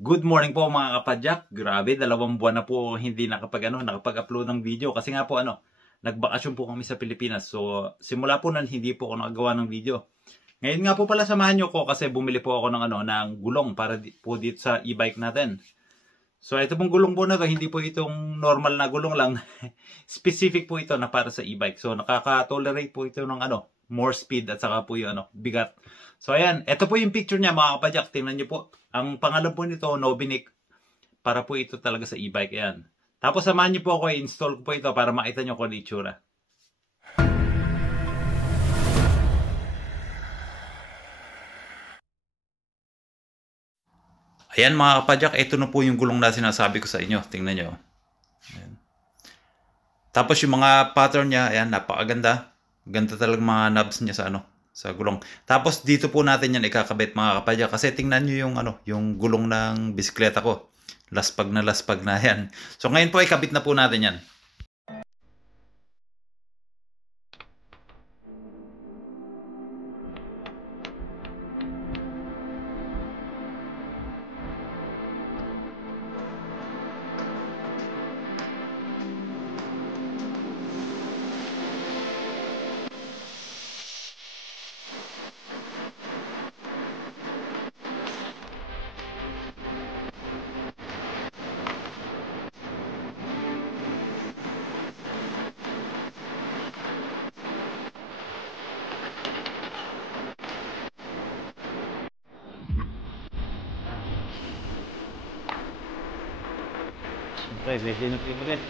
Good morning po mga kapadyak. Grabe, 2 buwan na po hindi nakapag-upload ng video kasi nga po nagbakasyon po kami sa Pilipinas. So simula po nun hindi po ako nakagawa ng video. Ngayon nga po pala samahan niyo ko kasi bumili po ako ng gulong para po dito sa e-bike natin. So ito pong gulong po na to, hindi po itong normal na gulong lang. Specific po ito na para sa e-bike. So nakaka-tolerate po ito ng more speed at saka po yung bigat. So ayan, ito po yung picture niya mga kapadyak. Tingnan niyo po. Ang pangalan po nito, Novinic. Para po ito talaga sa e-bike. Ayan. Tapos samahan niyo po ako, i-install ko po ito para makita niyo kung ano itsura. Ayan mga kapadyak, ito na po yung gulong na sinasabi ko sa inyo. Tingnan niyo. Ayan. Tapos yung mga pattern niya, ayan, napakaganda. Ganda talaga mga knobs niya sa gulong. Tapos dito po natin yan ikakabit mga kapadyak kasi tingnan niyo yung gulong ng bisikleta ko. Laspag na yan. So ngayon po ikabit na po natin yan. Okay, sinupi mo rin.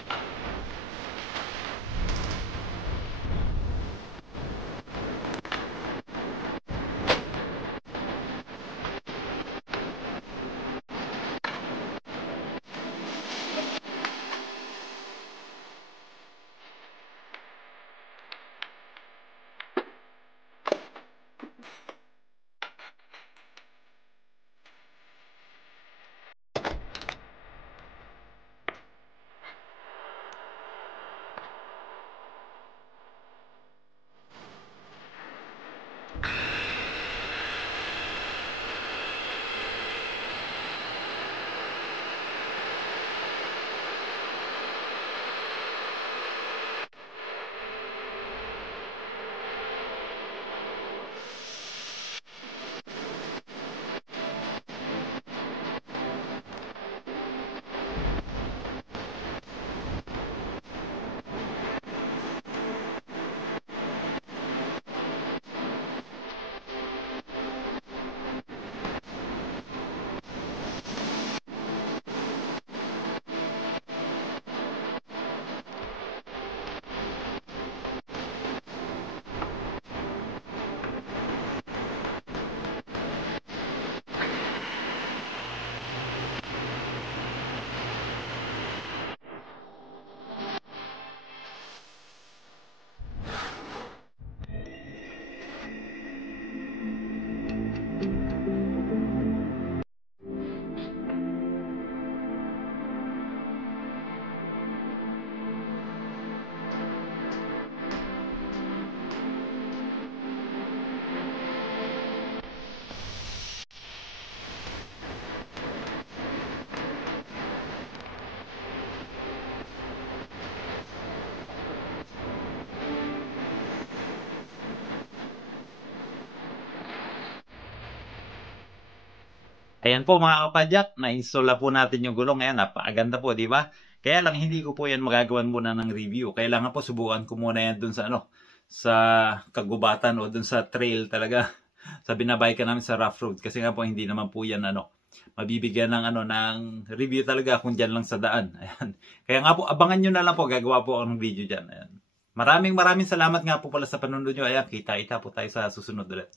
Ayan po mga kapadyak, na-install na po natin yung gulong. Ayan, napakaganda po, di ba? Kaya lang hindi ko po yan magagawan muna ng review. Kailangan po subukan ko muna yan dun sa kagubatan o dun sa trail talaga. Sa binabaykan namin sa rough road. Kasi nga po hindi naman po yan mabibigyan ng review talaga kung dyan lang sa daan. Ayan. Kaya nga po, abangan nyo na lang po, gagawa po ako ng video dyan. Ayan. Maraming salamat nga po pala sa panunod nyo. Ayan, kita po tayo sa susunod ulit.